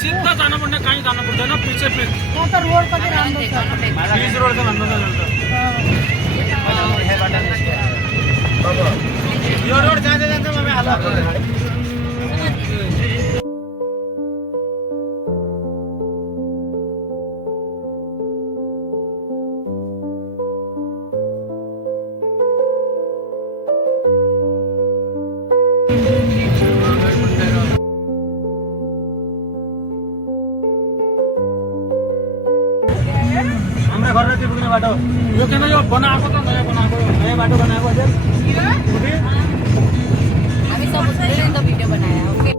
सिधा जानुपर्ने कहीँ जानु पर्दैन पछि रोड कति राम्रो छ बीच रोड चाहिँ भन्नु यो रोड जाँदै जान्छ मम्मी हाल हाम्रो घर पुग्ने बाटो यो किन यो बनाएको त नयाँ बाटो बनाएको हामी सब उसले त भिडियो बनाया ओके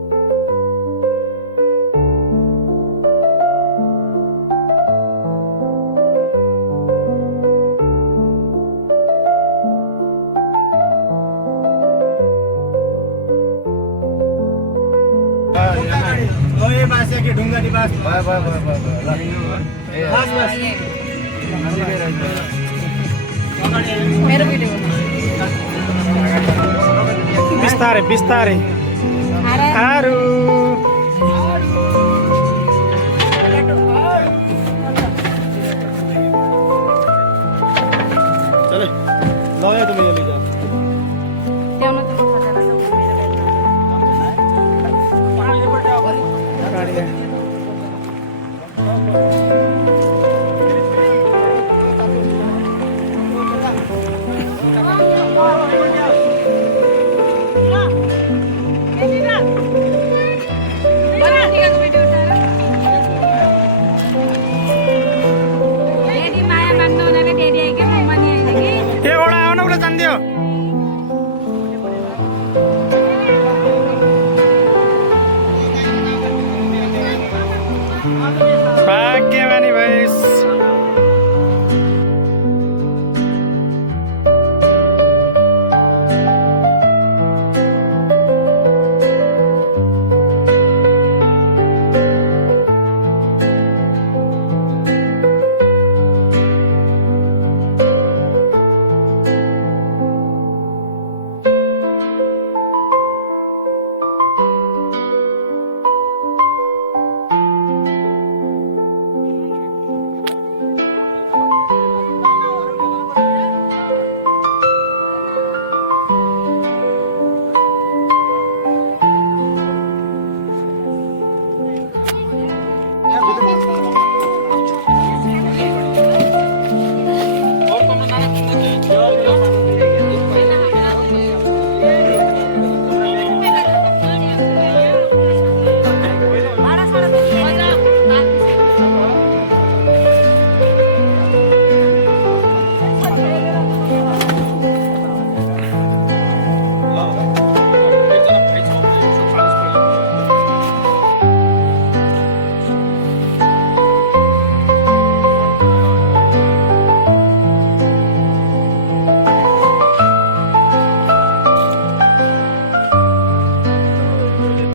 ओए बास के ढुंगा दी बास बाय बस मेरो भिडियो बिस्तारै हारू चले लगायो तुम्ही ये लीजा तेवढं तुला खायला गाडी आहे